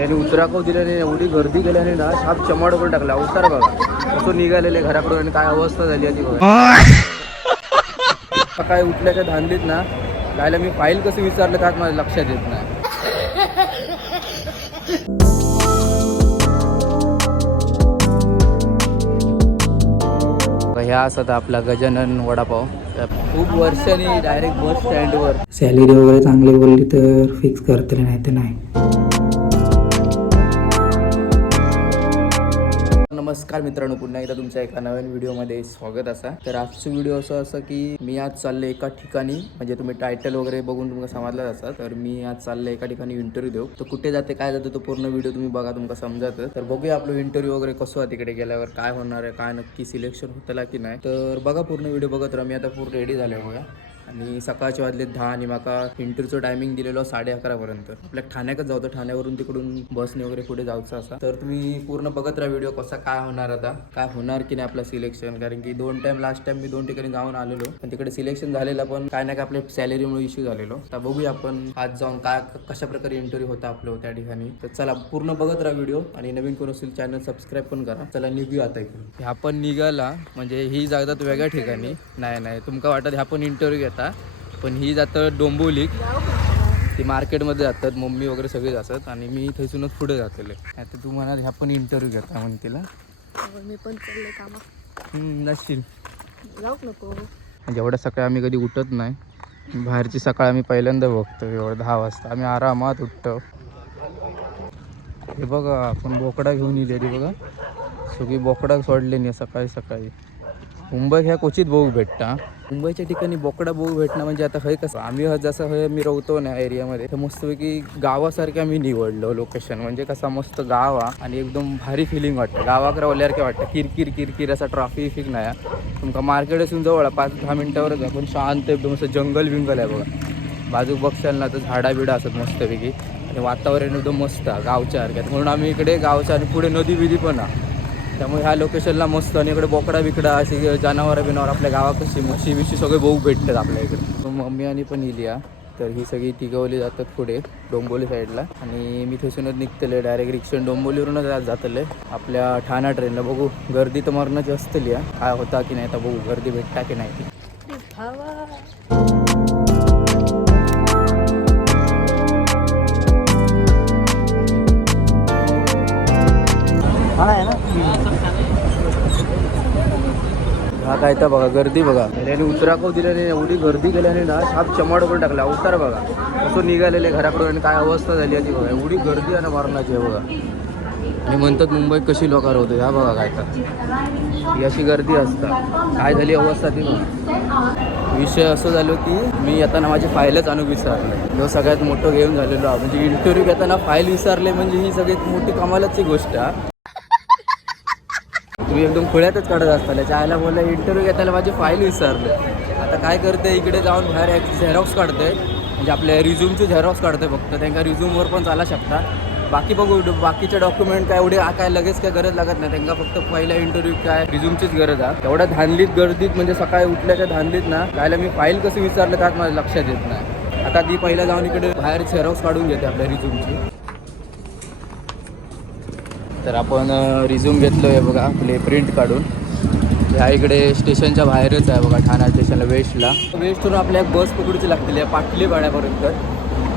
त्याने उतराकव दिल्याने एवढी गर्दी केल्याने ना साप चमाड करून टाकला. अवतार बघा. कसं निघालेले घराकडून आणि काय अवस्था झाली ती बघा. सकाळी उठल्याच्या धांदीत ना जायला मी फाईल कसं विचारलं त्यात माझ्या लक्षात येत नाही. ह्या असत आपला गजानन वडापाव. खूप वर्षांनी डायरेक्ट बस स्टँडवर सॅलरी वगैरे चांगली बोलली तर फिक्स करतील नाही तर नाही. नमस्कार मित्रांनो पुन्हा एकदा तुमच्या एका नवीन व्हिडिओमध्ये स्वागत असा. तर आजचं व्हिडिओ असं असं की मी आज चाललो एका ठिकाणी म्हणजे तुम्ही टायटल वगैरे बघून तुम्हाला समजलं असा तर मी आज चाललो एका ठिकाणी इंटरव्ह्यू देऊ. तर कुठे जाते काय जाते तो पूर्ण व्हिडिओ तुम्ही बघा तुमका समजायचं तर बघूया आपलं इंटरव्ह्यू वगैरे कसं आहे तिकडे गेल्यावर काय होणार आहे काय नक्की सिलेक्शन होतला की नाही. तर बघा पूर्ण व्हिडिओ बघत राहा मी आता पूर्ण रेडी झाले बघा. आणि सकाळचे वाजले दहा आणि माका इंटरव्ह्यूचं टायमिंग दिलेलो साडे अकरापर्यंत. आपल्या ठाण्याकच जाऊ ठाण्यावरून तिकडून बसने वगैरे पुढे जायचं असा. तर तुम्ही पूर्ण बघत राहा व्हिडिओ कसा काय होणार आता. काय होणार की नाही आपलं सिलेक्शन कारण की दोन टाइम लास्ट टाइम मी दोन ठिकाणी जाऊन आलेलो. पण तिकडे सिलेक्शन झालेला पण काय ना काय आपल्या सॅलरीमुळे इश्यू झालेलो. तर बघूया आपण आज जाऊन काय कशा प्रकारे इंटरव्ह्यू होता आपलं त्या ठिकाणी. तर चला पूर्ण बघत राहा व्हिडिओ आणि नवीन कोण असेल चॅनल सबस्क्राईब पण करा. चला निघूया आता इकडून. ह्या पण निघाला. म्हणजे ही जातात वेगळ्या ठिकाणी. नाही नाही. तुमका वाटत ह्या पण इंटरव्ह्यू घेता? पण ही जातं डोंबिवलीक ती मार्केटमध्ये जातात मम्मी वगैरे सगळे जातात आणि मी थैसूनच पुढे जातले आता तू म्हणाल ह्या पण इंटरव्ह्यू घेता म्हणून तिला. मी पण चालले नसशील नको? म्हणजे एवढ्या सकाळी आम्ही कधी उठत नाही. बाहेरची सकाळ आम्ही पहिल्यांदा बघतो एवढं दहा वाजता. आम्ही आरामात उठतो. हे बघा आपण बोकडा घेऊन येते बघा. सगळी बोकडा सोडले नाही सकाळी सकाळी. मुंबईत ह्या क्वचित बघू भेटता. मुंबईच्या ठिकाणी बोकडा बघू भेटणं म्हणजे आता हय कसं? आम्ही जसं हय मी राहतो ना एरियामध्ये तर मस्तपैकी गावासारखे आम्ही निवडलो लोकेशन म्हणजे कसा मस्त गाव आणि एकदम भारी फिलिंग वाटतं. गावाक रावल्यावर वाटतं. किरकिर किरकिर असा ट्रॅफिक नाही आहे तुमका मार्केट असून जवळ आहे, पाच दहा मिनटावरच आहे पण शांत एकदम असं जंगल बिंगल आहे बघा. बाजूक बघशाल ना तर झाडा बिडा असत मस्तपैकी. आणि वातावरण एकदम मस्त गावच्या सारख्यात म्हणून आम्ही इकडे गावच्या आणि पुढे नदी बिदी पण आहे. त्यामुळे ह्या लोकेशनला मस्त आणि इकडे बोकडा बिकडा अशी जनावरं बिनावर आपल्या गावात कशी म्हशी बिशी सगळे बघू भेटतात आपल्या इकडे. मम्मी आणि पण येईल या तर ही सगळी तिगवली जातात पुढे डोंबोली साईडला आणि मी थेसूनच निघतले डायरेक्ट रिक्षा डोंबोलीवरूनच आज जातले. आपल्या ठाणा ट्रेनला बघू. गर्दी तर मरणच असतली काय होता की नाही आता बघू गर्दी भेटता की नाही हा काय तर बघा गर्दी बघा. त्याने उतराकव दिल्याने एवढी गर्दी केल्याने ना साप चमाड करून टाकला. अवतार बघा. कसं निघालेले घराकडून आणि काय अवस्था झाली आहे ती बघा. एवढी गर्दी आहे ना मारणाची आहे बघा. आणि म्हणतात मुंबईत कशी लोकार होते ह्या बघा काय तर. ही अशी गर्दी असतात काय झाली अवस्था ती बघा. विषय असं झालो की मी येताना माझी फाईलच आणू विसरले. जो सगळ्यात मोठं घेऊन झालेलो म्हणजे इंटरव्ह्यू घेताना फाईल विसरले म्हणजे ही सगळ्यात मोठी कमालाची गोष्ट आहे. तुम्ही एकदम खुळ्यातच काढत असता. त्याच्या आयला बोलला इंटरव्ह्यू घेताना माझी फाईल विसरले. आता काय करते इकडे जाऊन बाहेर एक झेरॉक्स काढते म्हणजे आपल्या रिझ्यूमचे झेरॉक्स काढते फक्त. त्यांना रिझ्यूमवर पण चाला शकता. बाकी बघू बाकीचे डॉक्युमेंट काय एवढे काय लगेच काय गरज लागत नाही. त्यांना फक्त पहिला इंटरव्ह्यू काय रिझ्यूमचीच गरज आहे एवढ्या धानलीत गर्दीत म्हणजे सकाळी उठल्याच्या धानलीत ना कायला मी फाईल कसं विचारलं का माझ्या लक्षात येत नाही. आता ती पहिला जाऊन इकडे बाहेर झेरॉक्स काढून घेते आपल्या रिझ्यूमची तर आपण रिझ्यूम घेतलो आहे बघा आपले प्रिंट काढून. ह्या इकडे स्टेशनच्या बाहेरच आहे बघा ठाणा स्टेशनला वेस्टला वेस्टवरून आपल्या एक बस पकडूची लागलेली आहे पाटलीपाड्यापर्यंत.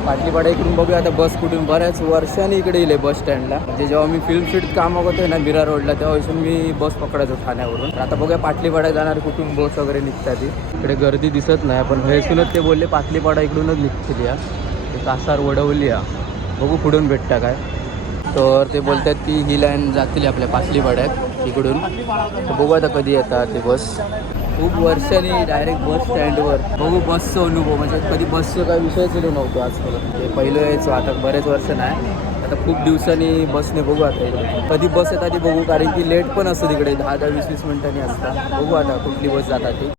पाटलीपाड्या इकडून बघूया आता बस कुठून. बऱ्याच वर्षांनी इकडे येईल बस स्टँडला म्हणजे जेव्हा मी फिल्म शूट काम होतो ना बिरा रोडला तेव्हा इथून मी बस पकडायचो ठाण्यावरून. तर आता बघूया पाटलीपाड्या जाणार कुठून बस वगैरे निघतात इकडे गर्दी दिसत नाही पण हेसूनच ते बोलले पाटलीपाडा इकडूनच निघतील या. कासार वडवली या. बघू कुठून भेटता काय. तर ते बोलतात की ही लाईन जातील आपल्या पाचली पाड्यात इकडून. तर बघू आता कधी येतात ते बस. खूप वर्षांनी डायरेक्ट बस स्टँडवर बघू बसचा अनुभव म्हणजे कधी बसचं काही विषयच दिलो नव्हतो आजपर्यंत ते पहिलं यायचो आता बरेच वर्ष नाही. आता खूप दिवसांनी बसने बघू आता इकडे. कधी बस येतात ती बघू कारण की लेट पण असतं तिकडे दहा दहा वीस वीस मिनिटांनी असतात. बघू आता कुठली बस जातात ती.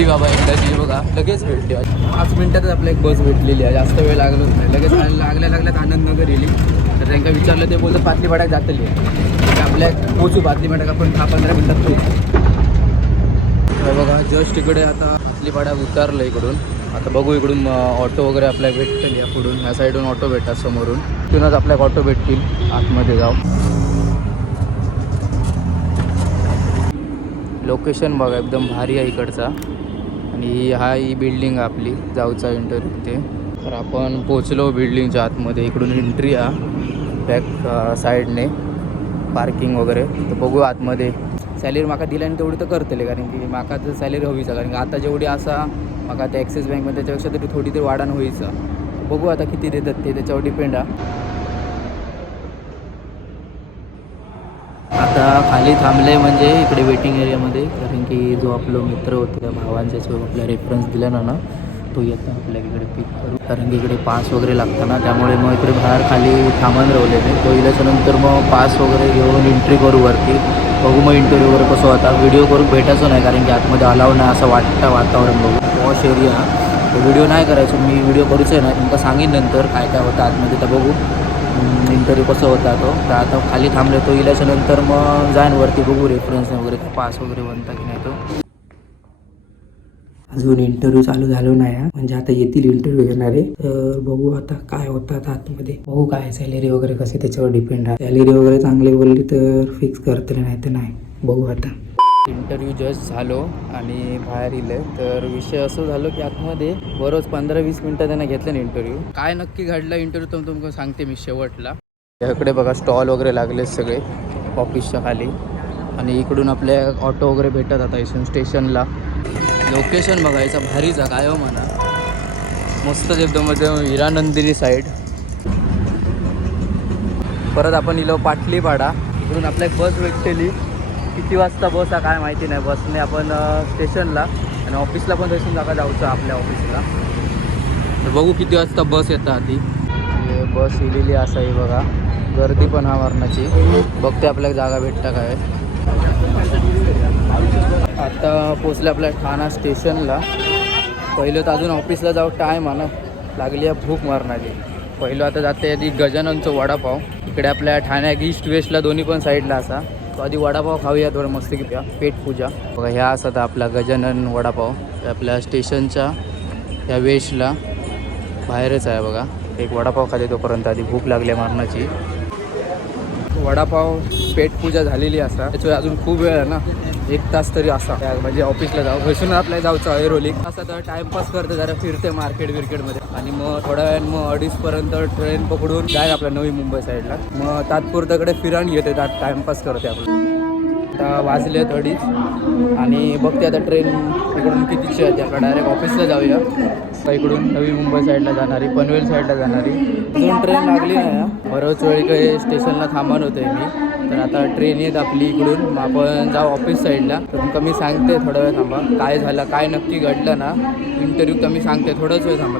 भेटली बाबा एकदाची बघा. लगेच भेटली पाच मिनिटातच आपल्या एक बस भेटलेली आहे. जास्त वेळ लागलो नाही. लगेच लागल्या लागल्यात आनंदनगर येली तर त्यांना विचारलं ते बोलतं पाटलीपाड्यात जातली तर आपल्या पोचू पाटलीपाड्यात. आपण दहा पंधरा मिनिटात पोचू हे बघा जस्ट इकडे आता पातली पाटलीपाड्यात उतारलं इकडून. आता बघू इकडून ऑटो वगैरे आपल्याला भेटतील या पुढून. ह्या साईडून ऑटो भेटतात समोरून. तिथूनच आपल्याला ऑटो भेटतील. आतमध्ये जाऊ. लोकेशन बघा एकदम भारी आहे इकडचा. आणि हा ही बिल्डिंग आहे आपली जाऊचा इंटरव्ह्यू ते तर आपण पोचलो बिल्डिंगच्या आतमध्ये इकडून एंट्री हा बॅक साईडने पार्किंग वगैरे. तर बघू आतमध्ये. सॅलरी माका दिल्याने तेवढी तर करतले कारण की माका तर सॅलरी हवीच कारण की आता जेवढी असा माका आता ॲक्सिस बँकमध्ये त्याच्यापेक्षा तरी थोडी तरी वाढान होईच बघू आता किती देतात ते त्याच्यावर डिपेंड आहे. आता खाली थांबले म्हणजे इकडे वेटिंग एरियामध्ये कारण की जो आपला मित्र होता त्या भावांचा जो आपला रेफरन्स दिला ना ना तो येतो आपल्या इकडे पिक करू कारण की इकडे पास वगैरे लागतं ना त्यामुळे मग इकडे बाहेर खाली थांबून राहिले तो इल्याच्या नंतर मग पास वगैरे घेऊन एंट्री करू वरती. बघू मग इंटरव्ह्यू वगैरे कसं होता. व्हिडिओ करून भेटायचो नाही कारण की आतमध्ये अलाव नाही असं वाटतं वातावरण बघू वॉश एरिया व्हिडिओ नाही करायचो मी व्हिडिओ करूच आहे ना तुमका सांगेन नंतर काय काय होतं आतमध्ये तर बघू. इंटरव्ह्यू कसा होता तो तर आता खाली थांबले तो इल्याच्यानंतर मग जाईन वरती बघू रेफरन्स वगैरे पास वगैरे बनता की नाही तो. अजून इंटरव्ह्यू चालू झालो नाही म्हणजे आता येतील इंटरव्ह्यू घेणारे. तर बघू आता काय होतात आतमध्ये. बघू काय सॅलरी वगैरे कसे त्याच्यावर डिपेंड आहे सॅलरी वगैरे चांगली बोलली तर फिक्स करतील नाही तर नाही. बघू आता. इंटरव्ह्यू जस्ट झालो आणि बाहेर इले. तर विषय असं झालो की आतमध्ये बरोच पंधरा वीस मिनटं त्यांना घेतलं ना इंटरव्ह्यू काय नक्की घडला इंटरव्ह्यू तर तुम्हाला सांगते मी शेवटला. इकडे बघा स्टॉल वगैरे लागले सगळे ऑफिसच्या खाली. आणि इकडून आपल्या ऑटो वगैरे भेटत आता इथून स्टेशनला लोकेशन बघायचं भारीच आहे काय हो म्हणा. मस्तच एकदम मध्ये हिरानंदिनी साईड परत आपण इलो पाटली पाडा इकडून आपल्या बस भेटलेली किती वाजता बस आहे काय माहिती नाही. बसने आपण स्टेशनला आणि ऑफिसला पण तसून जागा जाऊचं आपल्या ऑफिसला तर बघू किती वाजता बस येतं आधी. बस इलेली असा बघा. गर्दी पण हा मरणाची बघते आपल्याला जागा भेटता काय. आता पोचले आपल्या ठाणा स्टेशनला. पहिलं तर अजून ऑफिसला जाऊ टाईम आहे ना. लागली आहे भूक मारणारी पहिलं आता जाते आधी गजाननचं वडापाव. इकडे आपल्या ठाण्यात ईस्ट वेस्टला दोन्ही पण साईडला असा. तो आधी वडापाव खाऊया थोडं मस्त की पेट पूजा. बघा ह्या असतात आपला गजानन वडापाव. आपल्या स्टेशनच्या या वेस्टला. बाहेरच आहे बघा. एक वडापाव खाते तोपर्यंत आधी भूक लागली आहे मारणाची. वडापाव पेट पूजा झालेली असा त्याच्यावर अजून खूप वेळ आहे ना. एक तास तरी असा. म्हणजे ऑफिसला जाऊ. बसून आपल्या जाऊचं ऐरोली असं तर टाइमपास करते जरा. फिरते मार्केट बिर्केटमध्ये आणि मग थोड्या वेळ मग अडीचपर्यंत ट्रेन पकडून जाय आपल्या नवी मुंबई साईडला मग तात्पुरताकडे फिराण घेते त्यात टाइमपास करते आपण. आता वाजले अडीच. आणि बघते आता ट्रेन इकडून कितीची आहे आपल्या डायरेक्ट ऑफिसला जाऊया. का इकडून नवी मुंबई साईडला जाणारी पनवेल साईडला जाणारी. अजून ट्रेन लागली नाही बरंच वेळ काही स्टेशनला थांबत होते मी. तर आता ट्रेन येत आपली इकडून. मग आपण जाऊ ऑफिस साईडला तर तुमका मी सांगते थोडा वेळ थांबा. काय झालं काय नक्की घडलं ना इंटरव्ह्यू तर मी सांगते. थोडंच वेळ थांबा.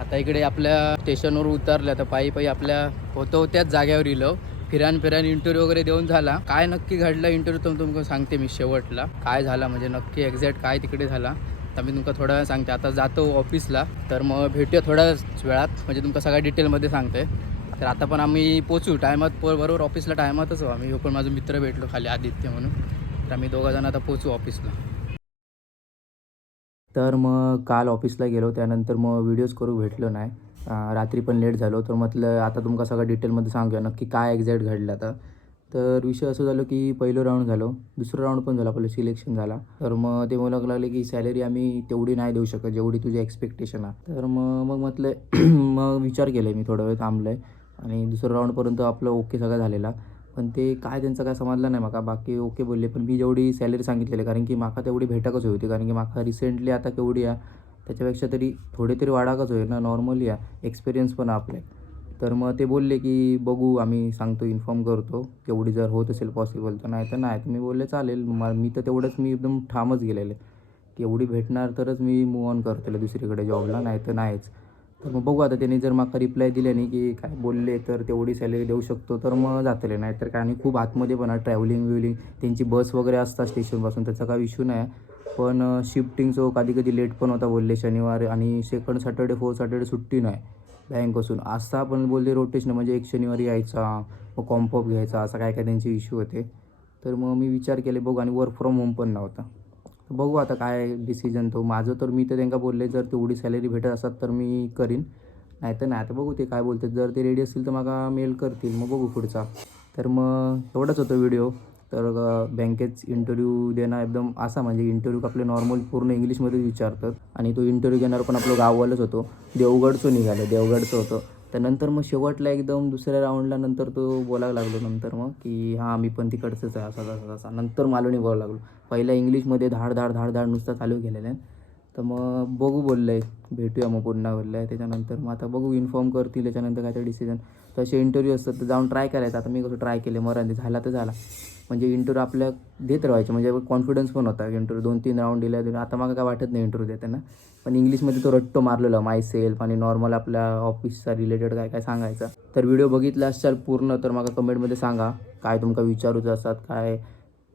आता इकडे आपल्या स्टेशनवर उतरल्या तर पायी पायी आपल्या होतो त्याच जाग्यावर इलो. फिरान फिरान इंटरव्ह्यू वगैरे देऊन झाला. काय नक्की घडलं इंटरव्ह्यू तर तुम्हाला सांगते मी शेवटला. काय झाला म्हणजे नक्की एक्झॅक्ट काय तिकडे झाला तर मी तुमका थोड्या वेळ सांगते. आता जातो ऑफिसला तर मग भेटूया थोड्या वेळात. म्हणजे तुमका सगळ्या डिटेलमध्ये सांगते. तर आता पण आम्ही पोचू. टायमात प बरोबर ऑफिसला टायमातच हो आम्ही. हो पण माझा मित्र भेटलो खाली आदित्य म्हणून. तर आम्ही दोघा जण आता पोचू ऑफिसला तर मग काल ऑफिसला गेलो. त्यानंतर मग व्हिडिओज करू भेटलो नाही. रात्री पण लेट झालो. तर म्हटलं आता तुमका सगळं डिटेलमध्ये सांगूया नक्की काय एक्झॅक्ट घडलं आता. तर विषय असं झालं की पहिलं राऊंड झालो. दुसरं राऊंड पण झालं आपलं सिलेक्शन झाला. तर मग ते मला लागले की सॅलरी आम्ही तेवढी नाही देऊ शकत जेवढी तुझी एक्सपेक्टेशन आहे. तर मग मग म्हटलं मग विचार केला मी थोडा वेळ थांबलं आहे आणि दुसरं राऊंडपर्यंत आपलं ओके सगळं झालेला. पण ते काय त्यांचं काय समजलं नाही माका. बाकी ओके बोलले पण मी जेवढी सॅलरी सांगितलेली कारण की माका तेवढी भेटकच होती. कारण की माका रिसेंटली आता केवढी आहे त्याच्यापेक्षा तरी थोडे तरी वाढाकच होईल ना? नॉर्मली आहे एक्सपिरियन्स पण आपले. तर मग ते बोलले की बघू आम्ही सांगतो इन्फॉर्म करतो. तेवढी जर होत असेल पॉसिबल तर. नाही तर नाही. तर मी बोलले चालेल. मग मी तर तेवढंच मी एकदम ठामच गेलेले. की एवढी भेटणार तरच मी मूव ऑन करतो दुसरीकडे जॉबला नाही तर नाहीच. तर मग बघू आता त्यांनी जर माका रिप्लाय दिल्याने नाही की काय बोलले तर तेवढी सॅलरी देऊ शकतो तर मग जातले नाही तर काय? आणि खूप आतमध्ये पण आहे ट्रॅव्हलिंग विवलिंग त्यांची बस वगैरे असतात स्टेशनपासून त्याचा काय इश्यू नाही. पण शिफ्टिंगचं कधी कधी लेट पण होता बोलले शनिवार आणि सेकंड सॅटर्डे फोर्थ सॅटर्डे सुट्टी नाही बँकपासून असा पण बोलले रोटेशन म्हणजे एक शनिवारी यायचा मग कॉम्पॉप घ्यायचा असा काय काय त्यांचे इश्यू होते. तर मग मी विचार केले बघू. आणि वर्क फ्रॉम होम पण नव्हता. बघू आता काय डिसिजन तो. माझं तर मी तर त्यांना बोलले जर तेवढी सॅलरी भेटत असतात तर मी करीन. नाही तर नाही तर बघू ते काय बोलतात. जर ते रेडी असतील तर मला मेल करतील. मग बघू पुढचा. तर मग एवढाच होतं व्हिडिओ तर बँकेत इंटरव्ह्यू देणं एकदम असा म्हणजे इंटरव्ह्यू आपले नॉर्मल पूर्ण इंग्लिशमध्ये विचारतात. आणि तो इंटरव्ह्यू घेणार पण आपलं गाववालच होतो. देवगडचं निघालं. देवगडचं होतं. त्यानंतर मग शेवटला एकदम दुसऱ्या राऊंडला नंतर तो बोलायला लागलो नंतर मग की हां मी पण तिकडचंच आहे असा तसा तसा नंतर मालवणी बोलायला लागलो. पहिला इंग्लिशमध्ये धाड धाड धाड धाड नुसता चालू केलेलं आहे. तर मग बघू बोललं आहे भेटूया मग पुन्हा बोललं. आहे त्याच्यानंतर मग आता बघू इन्फॉर्म करतील त्याच्यानंतर काय तर डिसिजन तसे इंटरव्ह्यू असतात तर जाऊन ट्राय करायचं. आता मी कसं ट्राय केले मराठी झाला तर झाला. म्हणजे इंटरव्ह्यू आपल्या देत राहायचे म्हणजे कॉन्फिडन्स पण होता. इंटरव्ह्यू दोन तीन राऊंड दिला आता मला काय वाटत नाही इंटरव्ह्यू देताना. पण इंग्लिशमध्ये तो रट्टो मारलेला माय सेल्फ आणि नॉर्मल आपल्या ऑफिसचा रिलेटेड काय काय सांगायचं. तर व्हिडिओ बघितला असाल पूर्ण तर मला कमेंटमध्ये सांगा. काय तुमका विचारूचं असतात काय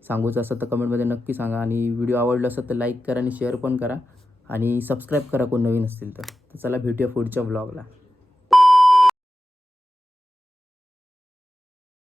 सांगूचं असतात तर कमेंटमध्ये नक्की सांगा. आणि व्हिडिओ आवडला असतात तर लाईक करा आणि शेअर पण करा. आणि सबस्क्राईब करा कोण नवीन असतील तर. तर चला भेटूया पुढच्या ब्लॉगला